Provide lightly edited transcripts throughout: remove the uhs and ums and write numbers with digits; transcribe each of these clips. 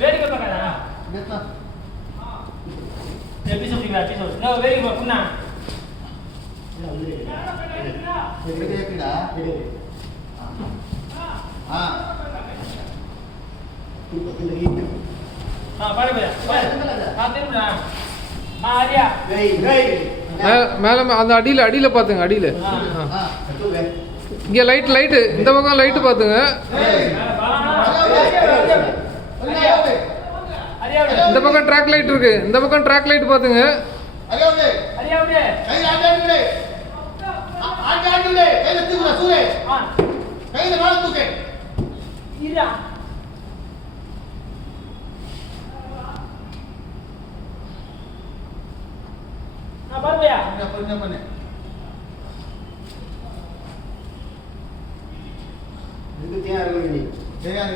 வேடிக்கை பார்க்காதா episode episode no very good புண்ணா பாடு திரும்பா ஆரியா மேல அந்த அடியில பாத்துங்க அடியில இங்க லைட்டு இந்த பக்கம் லைட்டு பாத்துங்க இந்த பக்கம் ட்ராக் லைட் இருக்கு இந்த பக்கம் ட்ராக் லைட் பாத்துங்க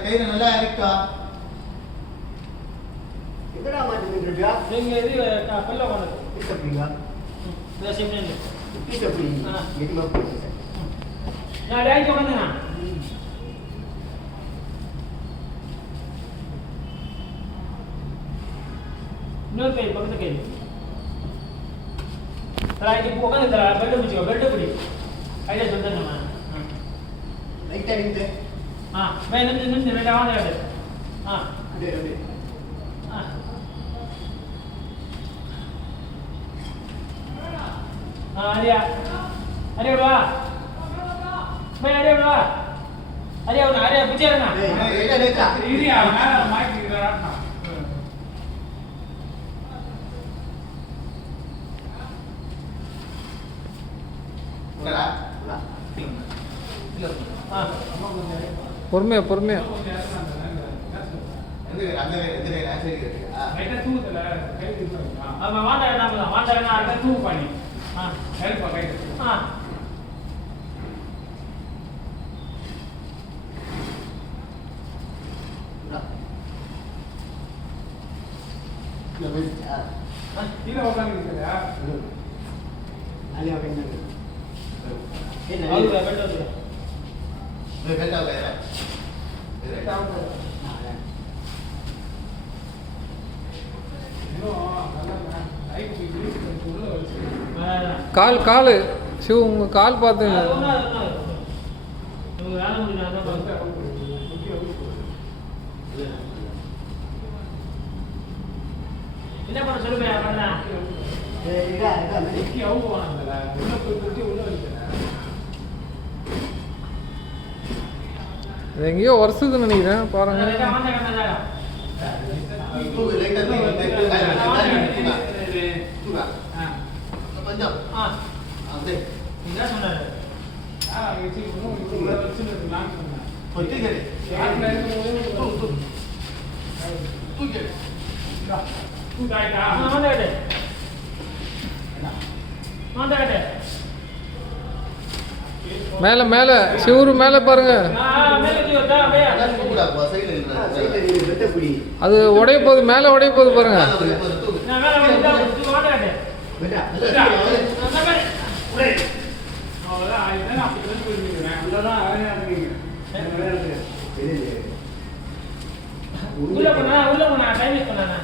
கையில நல்லா இருக்கா எங்கடா மாட்டிருக்கியா நீங்க இது பல்ல கொண்டது அப்படிங்களா பேசிட்டு அப்படி எதுமா போயிட்டு நான் டேய் கொண்டேனா இன்னொரு கை பக்கத்து கை ரைட் இப்போ உட்காந்து பெல்ட் பிடிச்சிக்கோ பெல்ட் பிடி ஐடியா சொல்லிட்டேன் லைட் அடிங்க நிமிஷம் ரெண்டா வாங்க அரியா அரியா வா பை அரியா வா அரியா வா அரியா பிச்சேரனா இரியா மேல மாட்டி இருக்கறானா பொறுமையா கால் சிவ உங்க கால் பாத்துங்க என்ன பண்ண சொல்லுங்க எங்கேயோ வருஷத்துக்கு நினைக்கிறேன் பாருங்க மேல சிவரு மேல பாருங்க அது உடைய போகுது மேல உடைய போகுது பாருங்க உள்ள போனா டைம் வேஸ்ட் பண்ணானே